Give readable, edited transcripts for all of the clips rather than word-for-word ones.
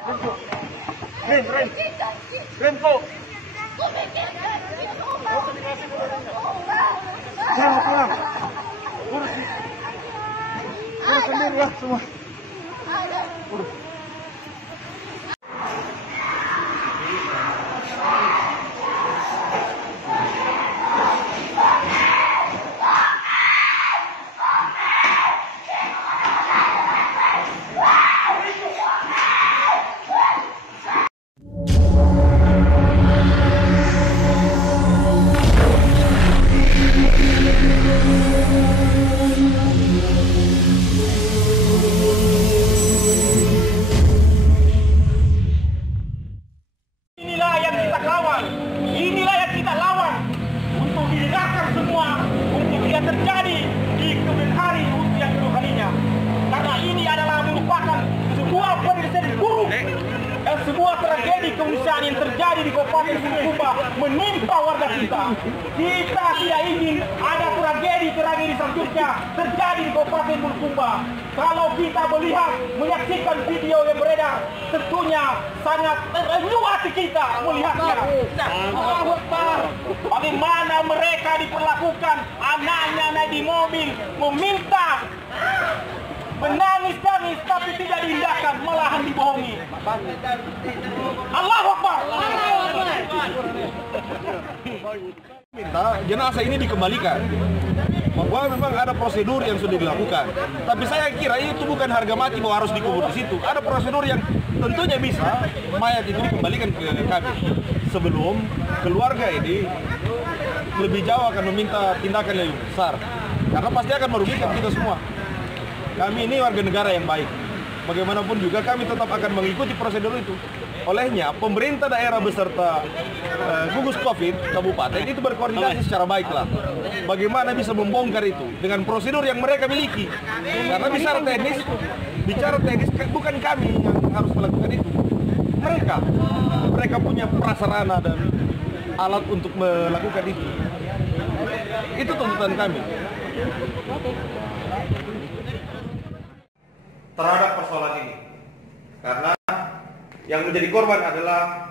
Rem po. Pulang. Urus sendiri lah semua. Urus. Terjadi di kemudian hari untuk yang kedua kalinya, karena ini adalah merupakan sebuah penyelesaian buruk dan sebuah tragedi kemanusiaan yang terjadi di Kabupaten Bulukumba menimpa warga kita. Kita tidak ingin ada tragedi selanjutnya terjadi di Kabupaten Bulukumba. Kalau kita melihat, menyaksikan video yang beredar, tentunya sangat terenyuh hati kita melihatnya. Bagaimana mereka diperlakukan, anaknya naik di mobil, meminta, menangis-nangis, tapi tidak diindahkan, malahan dibohongi. Allahu Akbar. Minta jenazah ini dikembalikan, bahwa memang ada prosedur yang sudah dilakukan. Tapi saya kira itu bukan harga mati bahwa harus dikubur di situ. Ada prosedur yang tentunya bisa mayat itu dikembalikan ke kami sebelum keluarga ini lebih jauh akan meminta tindakan lebih besar, karena pasti akan merugikan kita semua. Kami ini warga negara yang baik, bagaimanapun juga kami tetap akan mengikuti prosedur itu. Olehnya pemerintah daerah beserta gugus COVID kabupaten itu berkoordinasi secara baiklah. Bagaimana bisa membongkar itu dengan prosedur yang mereka miliki. Karena bicara teknis bukan kami yang harus melakukan itu. Mereka punya prasarana dan alat untuk melakukan itu. Itu tuntutan kami. Terhadap persoalan ini, karena yang menjadi korban adalah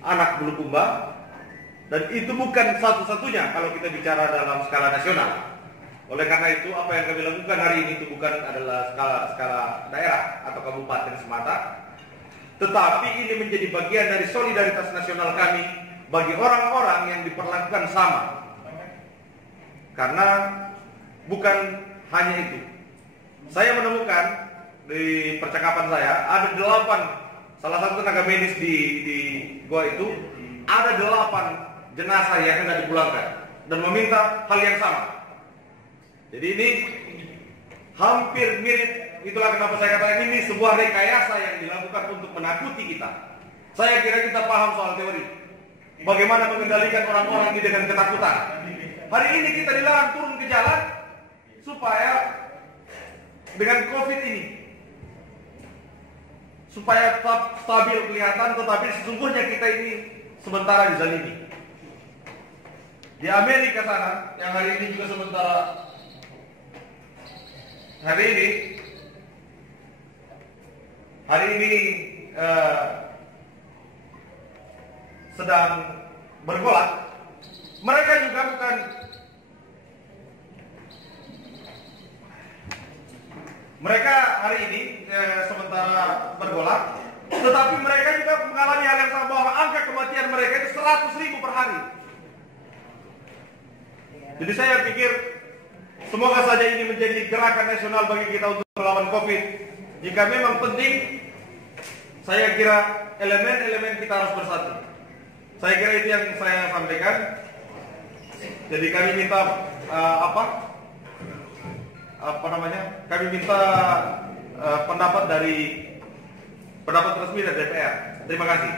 anak Bulukumba, dan itu bukan satu-satunya kalau kita bicara dalam skala nasional. Oleh karena itu, apa yang kami lakukan hari ini itu bukan adalah skala daerah atau kabupaten semata, tetapi ini menjadi bagian dari solidaritas nasional kami bagi orang-orang yang diperlakukan sama. Karena bukan hanya itu. Saya menemukan di percakapan saya ada 8, salah satu tenaga medis di gua itu ada 8 jenazah yang hendak dipulangkan dan meminta hal yang sama. Jadi ini hampir mirip, itulah kenapa saya katakan ini sebuah rekayasa yang dilakukan untuk menakuti kita. Saya kira kita paham soal teori, bagaimana mengendalikan orang-orang ini dengan ketakutan. Hari ini kita dilarang turun ke jalan supaya dengan COVID ini supaya tetap stabil kelihatan, tetapi sesungguhnya kita ini sementara dizalimi. Di Amerika sana, yang hari ini juga sementara hari ini sedang bergolak. Mereka juga bukan hari ini sementara bergolak, tetapi mereka juga mengalami hal yang sama, bahwa angka kematian mereka itu 100.000 per hari. Jadi saya pikir semoga saja ini menjadi gerakan nasional bagi kita untuk melawan COVID. Jika memang penting, saya kira elemen-elemen kita harus bersatu. Saya kira itu yang saya sampaikan. Jadi kami minta kami minta pendapat resmi dari DPR. Terima kasih.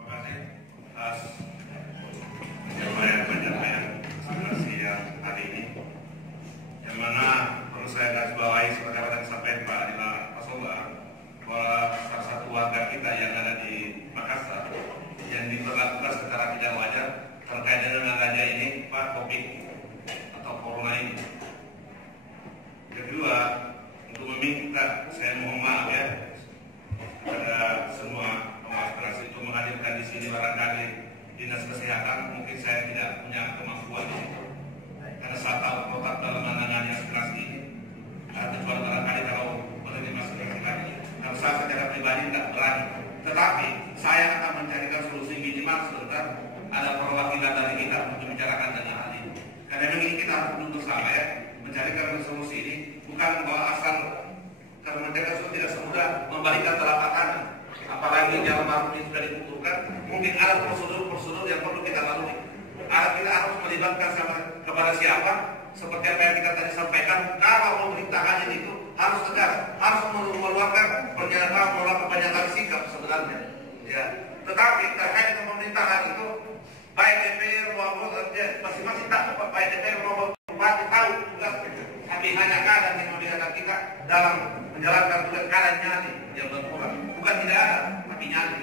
Terima kasih atas penyampaian aspirasi yang hari ini, yang mana perlu saya garis bawahi seperti apa yang disampaikan Pak Adila Pasoba, bahwa salah satu warga kita yang ada di Makassar yang diperlakukan secara tidak wajar terkait dengan adanya ini Pak COVID atau corona ini. Kedua, untuk meminta, saya mohon maaf ya, kesehatan mungkin saya tidak punya kemampuan di situ. Karena saya tahu protap dalam menangani aspirasi ini. Kecuali barangkali kalau menerima seperti lagi. Kalau saya secara pribadi tidak berani. Tetapi saya akan mencarikan solusi minimal sebentar. Ada perwakilan dari kita untuk membicarakan dengan hal ini. Karena memang ini kita harus duduk bersama ya, mencarikan solusi ini. Bukan bahwa asal karena mereka sudah tidak semudah membalikkan telapak kanan. Apalagi jalan baru ini sudah dibutuhkan, mungkin ada prosedur-prosedur yang perlu kita lalui. Kita harus melibatkan kepada siapa? Seperti apa yang kita tadi sampaikan, kalau pemerintahan itu harus tegas, harus mengeluarkan pernyataan sikap sebenarnya. Ya. Tetapi terkait dengan pemerintahan itu, baik DPR maupun masing-masing tak baik DPR maupun bupati tahu tugas, tapi hanya kadang yang membedakan kita dalam menjalankan tugas kadang nyali yang berkurang, bukan tidak ada, tapi nyali.